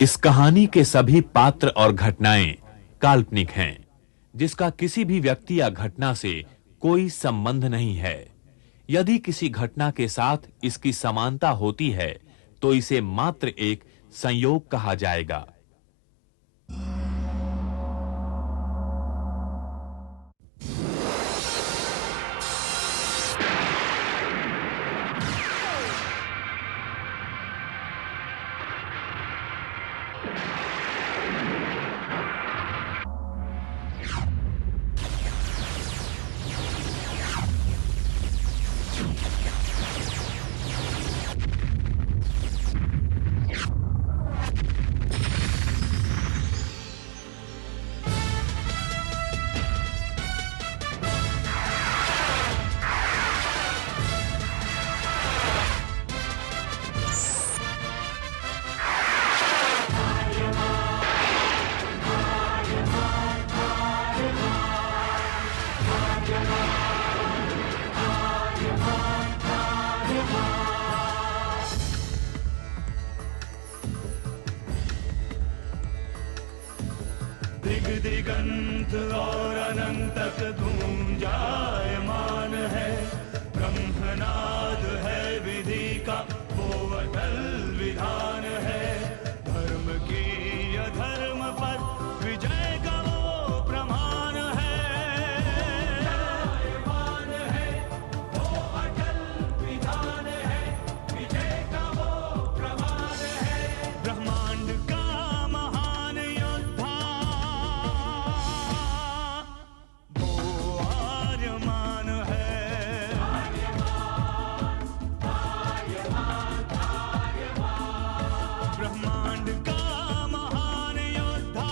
इस कहानी के सभी पात्र और घटनाएं काल्पनिक हैं, जिसका किसी भी व्यक्ति या घटना से कोई संबंध नहीं है। यदि किसी घटना के साथ इसकी समानता होती है, तो इसे मात्र एक संयोग कहा जाएगा। दिगंत और अनंत तक गूंजायमान है। ब्रह्मनाद है विधि का वो अटल विधान है। धर्म की अधर्म पर विजय का वो प्रमाण है। जायमान है वो अटल विधान है। विजय का वो प्रमाण है। ब्रह्मांड का महान योद्धा ब्रह्मांड का महान योद्धा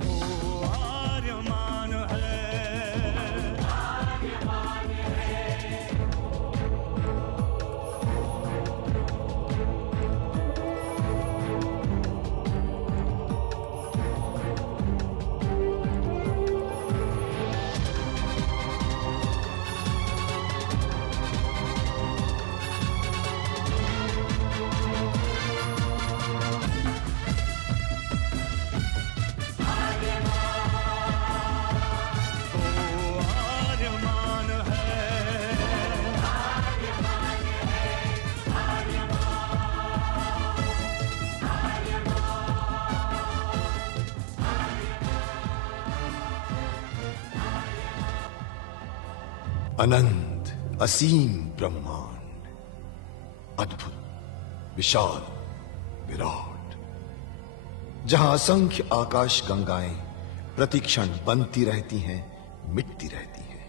वो आर्यमान है। अनंत असीम ब्रह्मांड, अद्भुत, विशाल, विराट, जहां असंख्य आकाश गंगाएं प्रतिक्षण बनती रहती हैं, मिटती रहती हैं।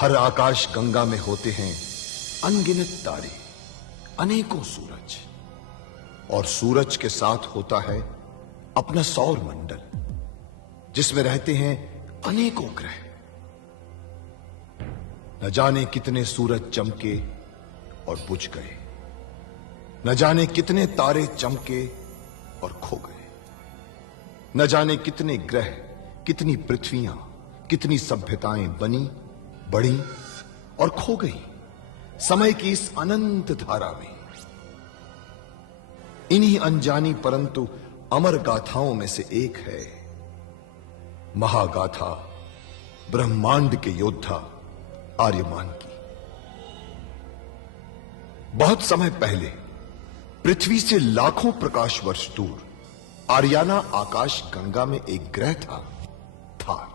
हर आकाश गंगा में होते हैं अनगिनत तारे, अनेकों सूरज, और सूरज के साथ होता है अपना सौर मंडल, जिसमें रहते हैं अनेकों ग्रह। न जाने कितने सूरज चमके और बुझ गए, न जाने कितने तारे चमके और खो गए, न जाने कितने ग्रह, कितनी पृथ्वियां, कितनी सभ्यताएं बनी, बढ़ी और खो गई समय की इस अनंत धारा में। इन्हीं अनजानी परंतु अमर गाथाओं में से एक है महागाथा ब्रह्मांड के योद्धा आर्यमान की। बहुत समय पहले पृथ्वी से लाखों प्रकाश वर्ष दूर आर्याना आकाश गंगा में एक ग्रह था, थार।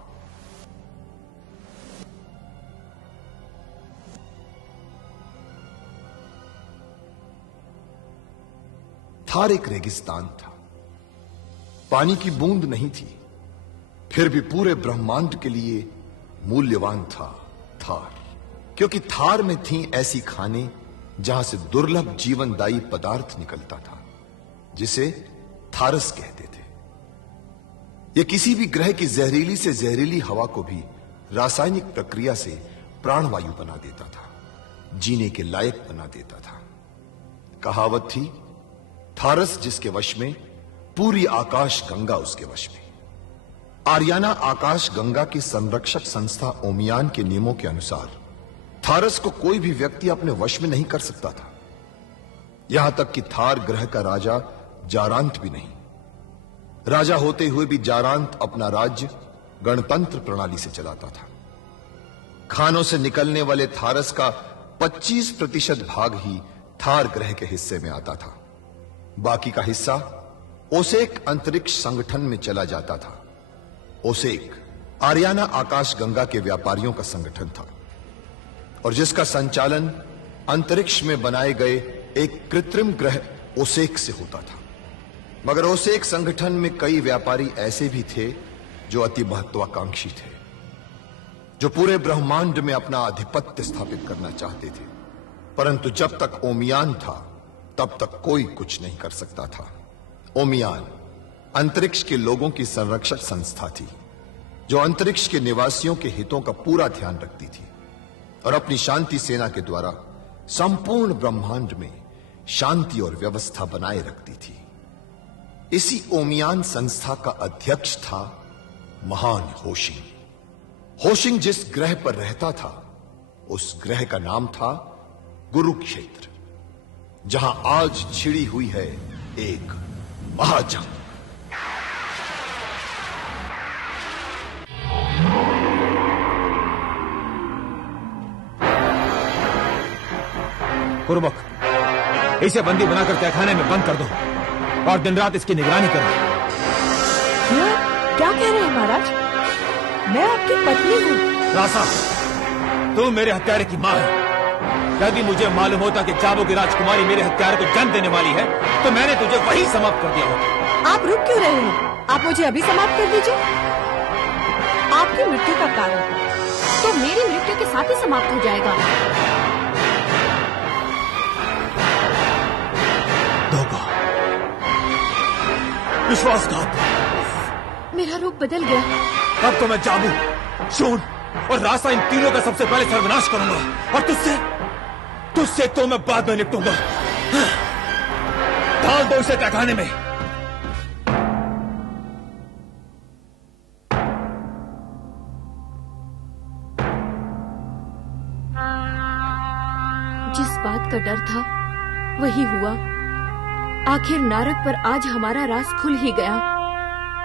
थार एक रेगिस्तान था, पानी की बूंद नहीं थी, फिर भी पूरे ब्रह्मांड के लिए मूल्यवान था थार, क्योंकि थार में थी ऐसी खाने जहां से दुर्लभ जीवनदायी पदार्थ निकलता था, जिसे थारस कहते थे। यह किसी भी ग्रह की जहरीली से जहरीली हवा को भी रासायनिक प्रक्रिया से प्राणवायु बना देता था, जीने के लायक बना देता था। कहावत थी, थारस जिसके वश में, पूरी आकाश गंगा उसके वश में। आर्याना आकाश गंगा की संरक्षक संस्था ओमियान के नियमों के अनुसार थारस को कोई भी व्यक्ति अपने वश में नहीं कर सकता था। यहां तक कि थार ग्रह का राजा जारांत भी नहीं। राजा होते हुए भी जारांत अपना राज्य गणतंत्र प्रणाली से चलाता था। खानों से निकलने वाले थारस का 25% भाग ही थार ग्रह के हिस्से में आता था। बाकी का हिस्सा ओसेक अंतरिक्ष संगठन में चला जाता था। ओसेक आरियाना आकाश गंगा के व्यापारियों का संगठन था और जिसका संचालन अंतरिक्ष में बनाए गए एक कृत्रिम ग्रह ओसेक से होता था। मगर ओसेक संगठन में कई व्यापारी ऐसे भी थे जो अति महत्वाकांक्षी थे, जो पूरे ब्रह्मांड में अपना आधिपत्य स्थापित करना चाहते थे। परंतु जब तक ओमियान था तब तक कोई कुछ नहीं कर सकता था। ओमियान अंतरिक्ष के लोगों की संरक्षक संस्था थी जो अंतरिक्ष के निवासियों के हितों का पूरा ध्यान रखती थी और अपनी शांति सेना के द्वारा संपूर्ण ब्रह्मांड में शांति और व्यवस्था बनाए रखती थी। इसी ओमियान संस्था का अध्यक्ष था महान होशिंग। होशिंग जिस ग्रह पर रहता था उस ग्रह का नाम था गुरुक्षेत्र, जहां आज छिड़ी हुई है एक महाजंग। कुरुबक, इसे बंदी बनाकर तहखाने में बंद कर दो और दिन रात इसकी निगरानी करो। क्या कह रहे हैं महाराज? मैं आपकी पत्नी हूँ। रासा, तू मेरे हत्यारे की मां है। यदि मुझे मालूम होता कि जाबो की राजकुमारी मेरे हत्यारे को जन्म देने वाली है तो मैंने तुझे वही समाप्त कर दिया होता। आप रुक क्यों रहे हैं? आप मुझे अभी समाप्त कर दीजिए। आपकी मृत्यु का कारण तो मेरी मृत्यु के साथ ही समाप्त हो जाएगा। धोखा, विश्वासघात। मेरा रूप बदल गया। अब तो मैं जाबू, शून और रासा इन तीनों का सबसे पहले सर्वनाश करूंगा और तुझसे तो मैं बाद में निपटूंगा। डाल दो इसे तहखाने में। जिस बात का डर था वही हुआ। आखिर नारद पर आज हमारा राज खुल ही गया।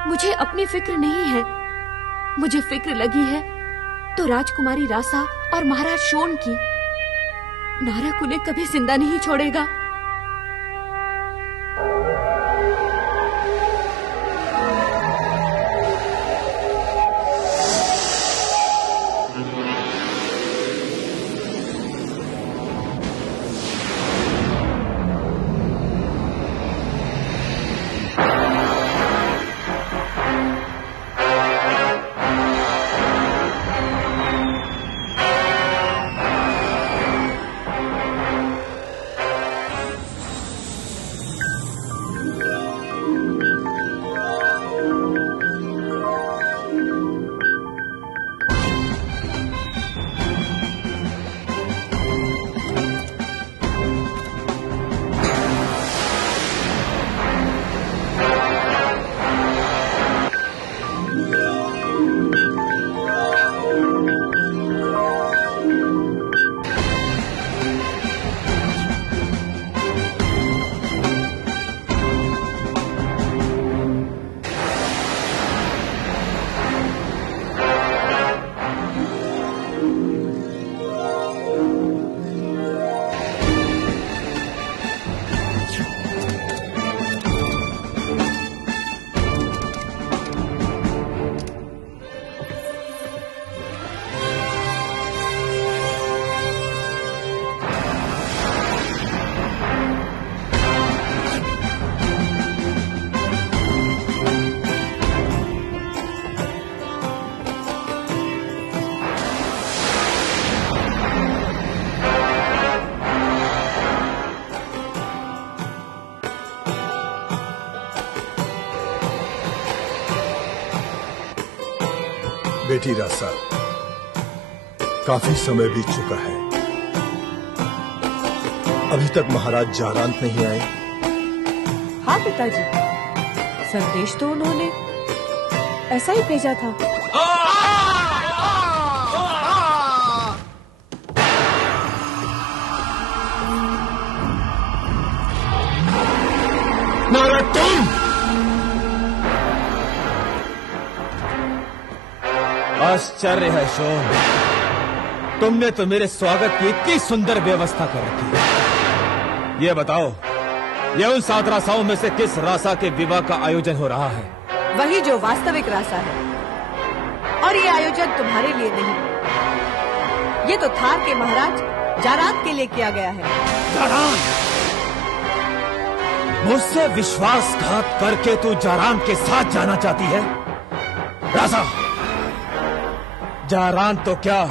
मुझे अपनी फिक्र नहीं है। मुझे फिक्र लगी है तो राजकुमारी रासा और महाराज शोन की। नारक उन्हें कभी जिंदा नहीं छोड़ेगा। बेटी रासा, काफी समय बीत चुका है। अभी तक महाराज जारांत नहीं आए। हाँ पिताजी, संदेश तो उन्होंने ऐसा ही भेजा था। नारद तुम! आश्चर्य है शोन, तुमने तो मेरे स्वागत की इतनी सुंदर व्यवस्था कर रखी है। ये बताओ, ये उन 7 रासाओं में से किस रासा के विवाह का आयोजन हो रहा है? वही जो वास्तविक रासा है, और ये आयोजन तुम्हारे लिए नहीं, ये तो थार के महाराज जारांत के लिए किया गया है। जारांत! मुझसे विश्वासघात करके तू जारांत के साथ जाना चाहती है? रासा, जारांत तो क्या,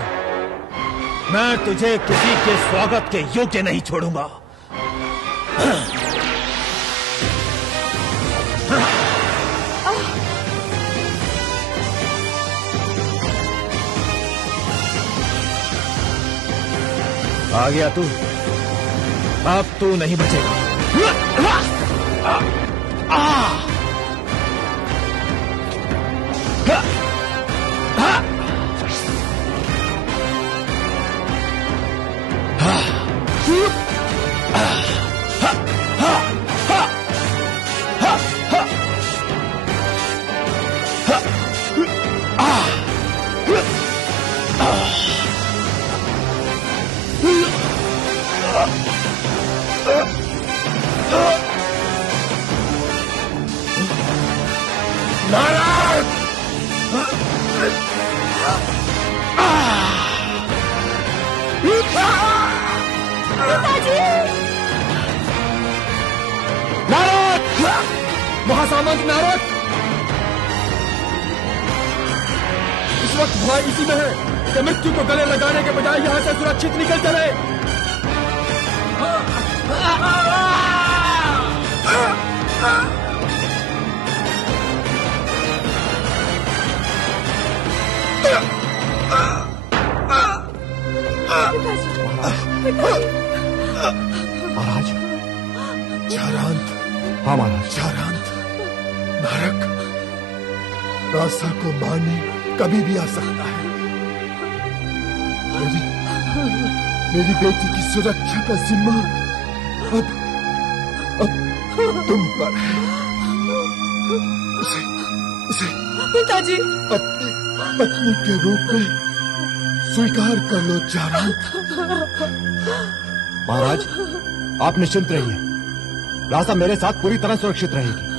मैं तुझे किसी के स्वागत के योग्य नहीं छोड़ूंगा। आ गया तू, अब तू नहीं बचेगा। महासामंत नारद, इस वक्त भय इसी में है कि मृत्यु को गले लगाने के बजाय यहाँ से सुरक्षित निकल चले। महाराज, जारांत, हाँ महाराज, जारांत नरक रासा को मारने कभी भी आ सकता है। मेरी बेटी की सुरक्षा का जिम्मा अब तुम पर है। उसे पिताजी, अपनी पत्नी के रूप में स्वीकार कर लो जारांत। महाराज, आप निश्चिंत रहिए, रासा मेरे साथ पूरी तरह सुरक्षित रहेगी।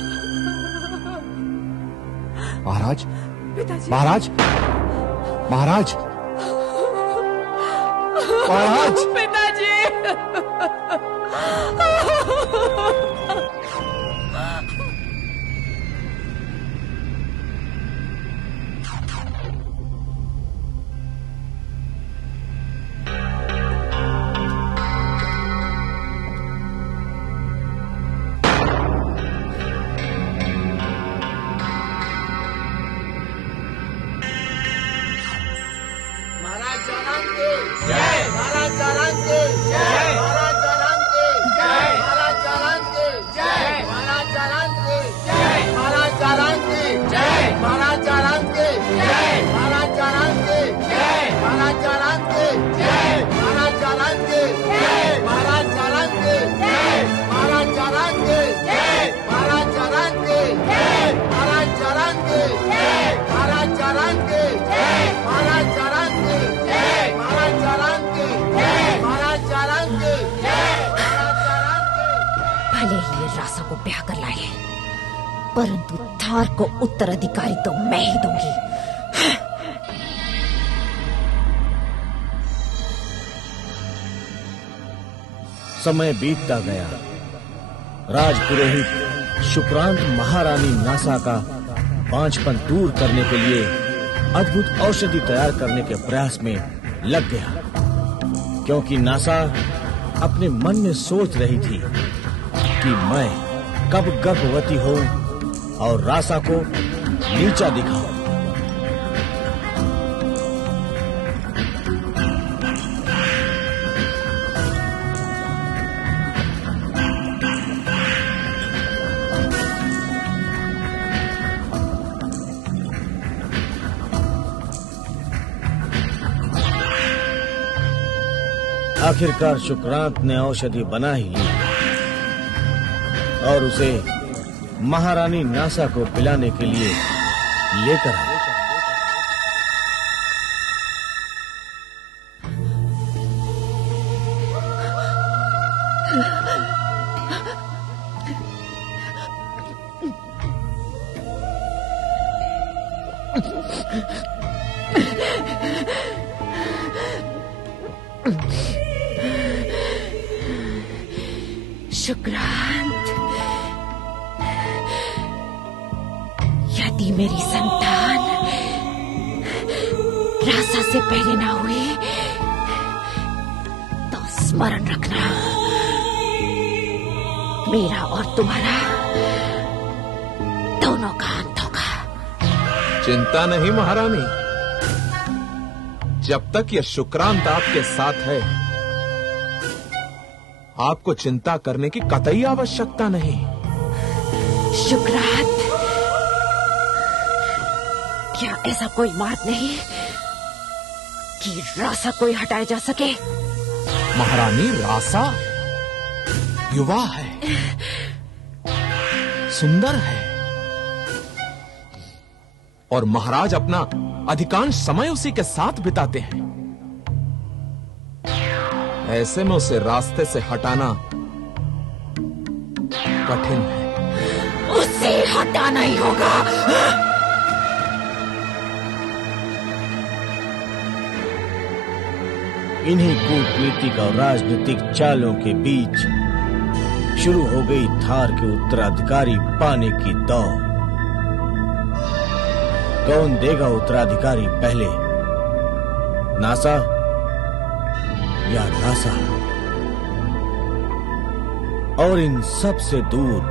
महाराज, पिताजी, महाराज, महाराज, महाराज, पिताजी। भले ही ये रासा को ब्याह कर लाए, परंतु थार को उत्तराधिकारी तो मैं ही दूंगी। समय बीतता गया। राजपुरोहित शुक्रांत महारानी नासा का बांझपन दूर करने के लिए अद्भुत औषधि तैयार करने के प्रयास में लग गया, क्योंकि नासा अपने मन में सोच रही थी कि मैं कब गर्भवती हूं और रासा को नीचा दिखाऊं। आखिरकार शुक्रांत ने औषधि बना ही ली और उसे महारानी नासा को पिलाने के लिए लेकर आए। शुक्रांत, यदि मेरी संतान रासा से पहले ना हुई तो स्मरण रखना, मेरा और तुम्हारा दोनों का अंत होगा। चिंता नहीं महारानी, जब तक यह शुक्रांत आपके साथ है आपको चिंता करने की कतई आवश्यकता नहीं। शुक्रांत, क्या ऐसा कोई मार्ग नहीं कि रासा कोई हटाया जा सके? महारानी रासा युवा है, सुंदर है और महाराज अपना अधिकांश समय उसी के साथ बिताते हैं। ऐसे में उसे रास्ते से हटाना कठिन है। उसे हटाना ही होगा। इन्हीं कूटनीतिक और राजनीतिक चालों के बीच शुरू हो गई थार के उत्तराधिकारी पाने की दौड़। कौन देगा उत्तराधिकारी पहले, नासा या रासा? और इन सब से दूर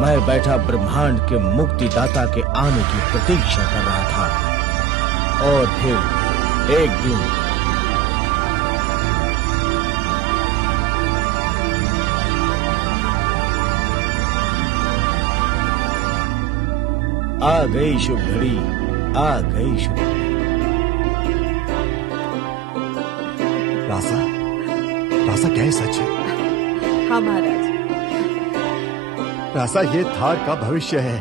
मैं बैठा ब्रह्मांड के मुक्तिदाता के आने की प्रतीक्षा कर रहा था। और फिर एक दिन आ गई शुभ घड़ी, आ गई शुभ घड़ी। रासा, रासा क्या है सच है? हाँ महाराज। रासा, ये थार का भविष्य है।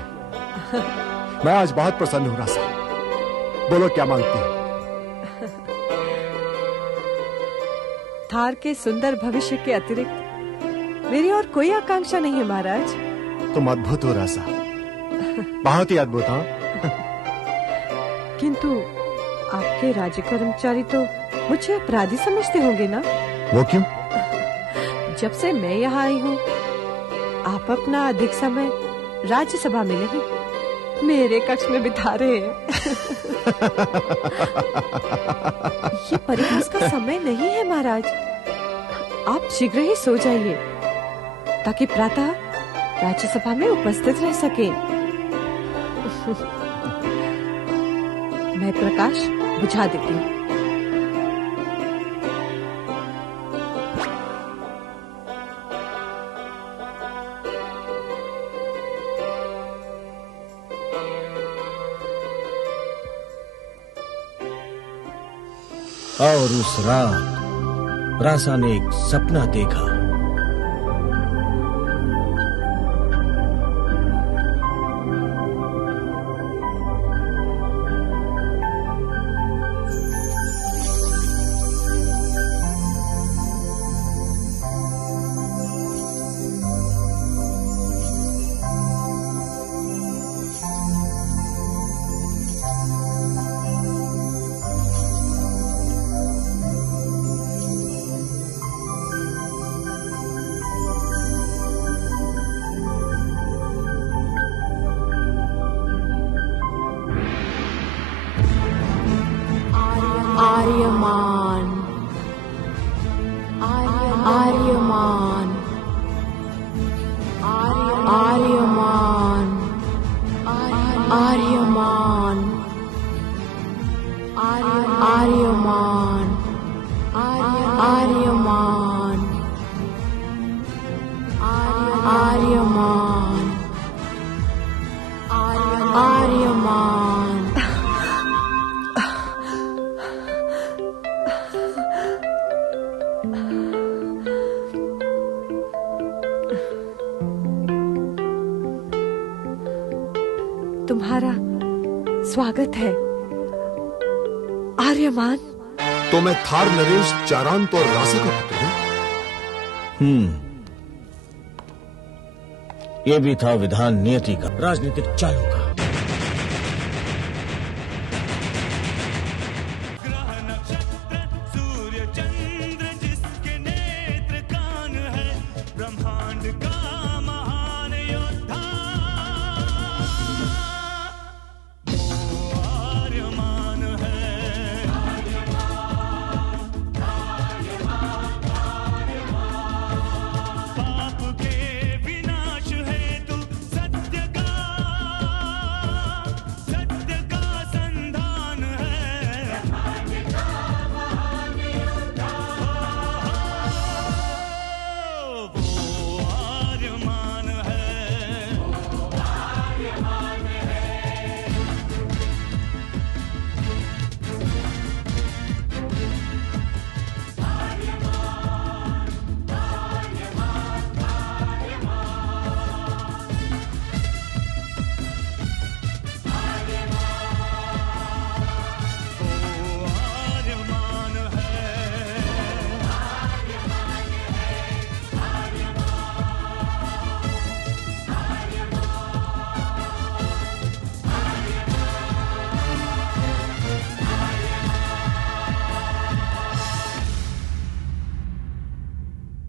मैं आज बहुत प्रसन्न हूँ रासा। बोलो क्या मांगती हो? थार के सुंदर भविष्य के अतिरिक्त मेरी और कोई आकांक्षा नहीं है महाराज। तुम अद्भुत हो रासा, बहुत ही अद्भुत। हाँ, किंतु आपके राज्य कर्मचारी तो मुझे अपराधी समझते होंगे ना? वो क्यों? जब से मैं यहाँ आई हूँ आप अपना अधिक समय राज्यसभा में नहीं मेरे कक्ष में बिता रहे हैं। ये परिहास का समय नहीं है महाराज। आप शीघ्र ही सो जाइए ताकि प्रातः राज्यसभा में उपस्थित रह सके। मैं प्रकाश बुझा देती हूँ। और उस रात रासा ने एक सपना देखा। आर्यमान, आर्यमान, आर्यमान, आर्यमान, आर्यमान, आर्यमान, आर्यमान, आर्यमान। तुम्हारा स्वागत है आर्यमान। तो मैं थार नरेश चारांत और रासा का पुत्र हूं। ये भी था विधान नियति का, राजनीतिक चालों का। ग्रह नक्षत्र सूर्य चंद्र जिसके नेत्र कान है, ब्रह्मांड का